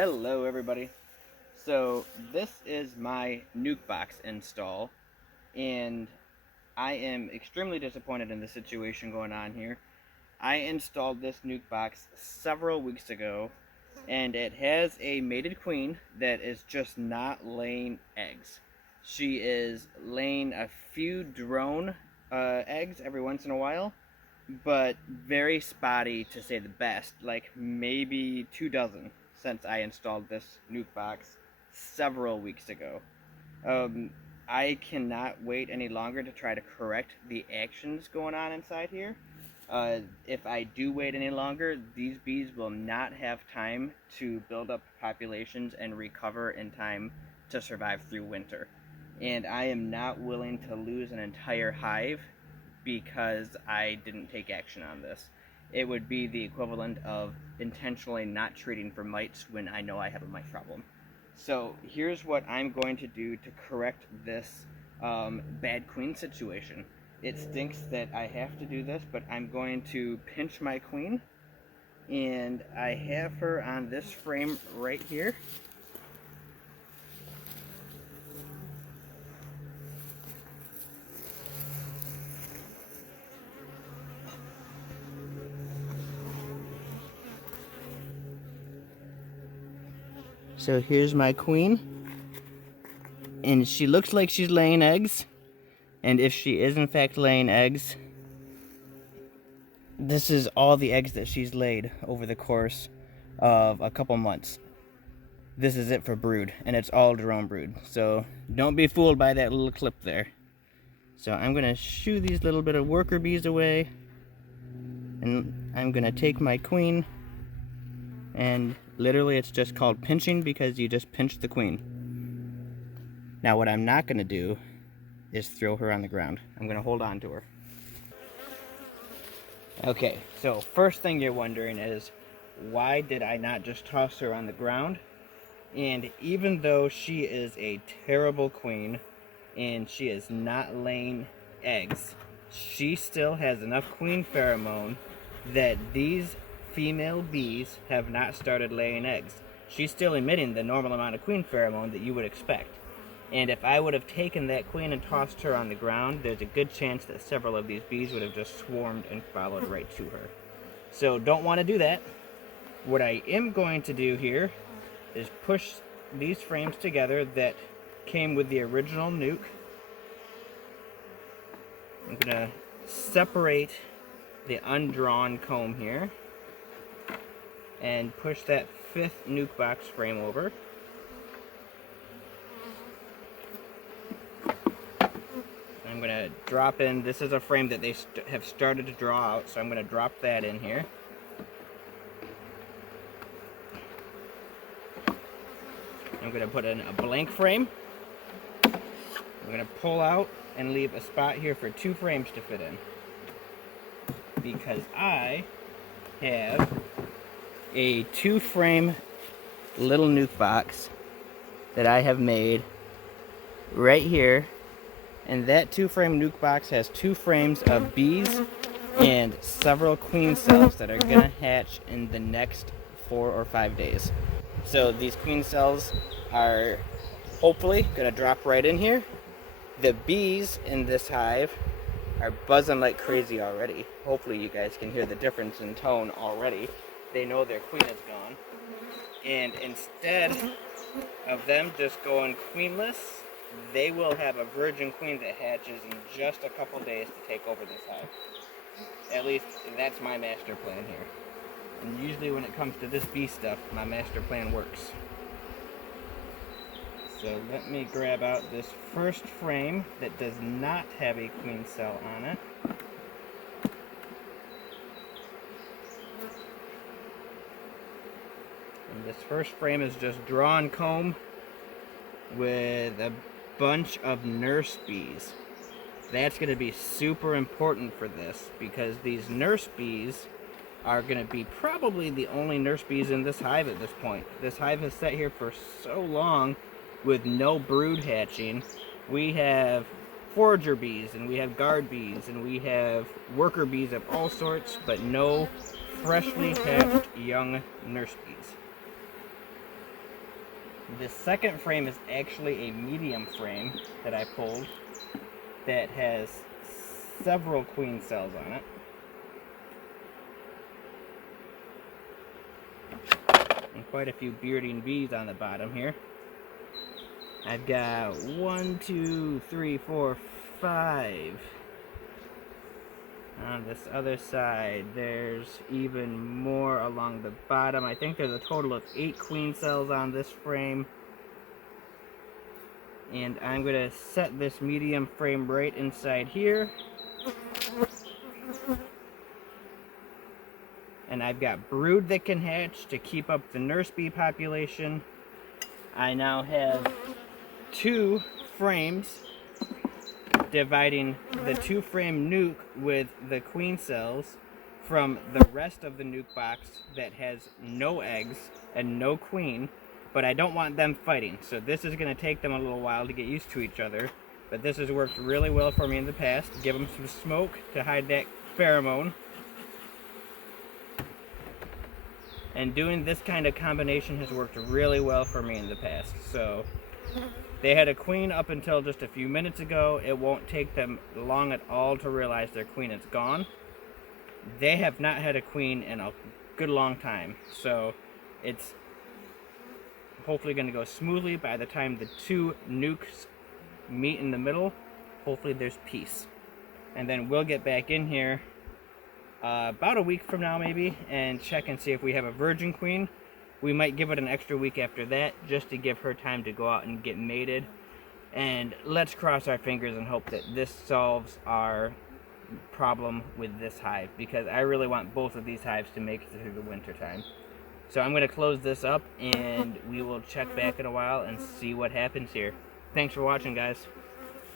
Hello everybody. So this is my nuke box install, and I am extremely disappointed in the situation going on here. I installed this nuke box several weeks ago, and it has a mated queen that is just not laying eggs. She is laying a few drone eggs every once in a while, but very spotty to say the best, like maybe 2 dozen since I installed this nuke box several weeks ago. Um, I cannot wait any longer to try to correct the actions going on inside here. If I do wait any longer, these bees will not have time to build up populations and recover in time to survive through winter. And I am not willing to lose an entire hive because I didn't take action on this. It would be the equivalent of intentionally not treating for mites when I know I have a mite problem. So here's what I'm going to do to correct this bad queen situation. It stinks that I have to do this, but I'm going to pinch my queen, and I have her on this frame right here. So here's my queen, and she looks like she's laying eggs. And if she is in fact laying eggs, this is all the eggs that she's laid over the course of a couple months. This is it for brood, and it's all drone brood. So don't be fooled by that little clip there. So I'm gonna shoo these little bit of worker bees away, and I'm gonna take my queen, and literally it's just called pinching because you just pinch the queen. Now what I'm not gonna do is throw her on the ground. I'm gonna hold on to her. Okay, so first thing you're wondering is, why did I not just toss her on the ground? And even though she is a terrible queen and she is not laying eggs, she still has enough queen pheromone that these female bees have not started laying eggs. She's still emitting the normal amount of queen pheromone that you would expect. And if I would have taken that queen and tossed her on the ground, there's a good chance that several of these bees would have just swarmed and followed right to her. So don't want to do that. What I am going to do here is push these frames together that came with the original nuke. I'm going to separate the undrawn comb here and push that fifth nuke box frame over. I'm going to drop in, this is a frame that they have started to draw out, so I'm going to drop that in here. I'm going to put in a blank frame. I'm going to pull out and leave a spot here for 2 frames to fit in, because I have a 2-frame little nuke box that I have made right here, and that 2-frame nuke box has 2 frames of bees and several queen cells that are gonna hatch in the next 4 or 5 days. So these queen cells are hopefully gonna drop right in here. The bees in this hive are buzzing like crazy already. Hopefully you guys can hear the difference in tone already. They know their queen is gone. And instead of them just going queenless, they will have a virgin queen that hatches in just a couple days to take over this hive. At least that's my master plan here. And usually when it comes to this bee stuff, my master plan works. So let me grab out this first frame that does not have a queen cell on it. And this first frame is just drawn comb with a bunch of nurse bees. That's going to be super important for this, because these nurse bees are going to be probably the only nurse bees in this hive at this point. This hive has sat here for so long with no brood hatching. We have forager bees, and we have guard bees, and we have worker bees of all sorts, but no freshly hatched young nurse bees. The second frame is actually a medium frame that I pulled that has several queen cells on it. And quite a few bearding bees on the bottom here. I've got 1, 2, 3, 4, 5. On this other side, there's even more along the bottom. I think there's a total of 8 queen cells on this frame. And I'm going to set this medium frame right inside here. And I've got brood that can hatch to keep up the nurse bee population. I now have 2 frames dividing the 2-frame nuke with the queen cells from the rest of the nuke box that has no eggs and no queen, but I don't want them fighting, so this is going to take them a little while to get used to each other, but this has worked really well for me in the past. Give them some smoke to hide that pheromone, and doing this kind of combination has worked really well for me in the past. So they had a queen up until just a few minutes ago. It won't take them long at all to realize their queen is gone. They have not had a queen in a good long time. So it's hopefully going to go smoothly. By the time the 2 nukes meet in the middle, hopefully there's peace. And then we'll get back in here about a week from now maybe and check and see if we have a virgin queen. We might give it an extra week after that just to give her time to go out and get mated. And let's cross our fingers and hope that this solves our problem with this hive, because I really want both of these hives to make it through the winter time. So I'm going to close this up and we will check back in a while and see what happens here. Thanks for watching, guys.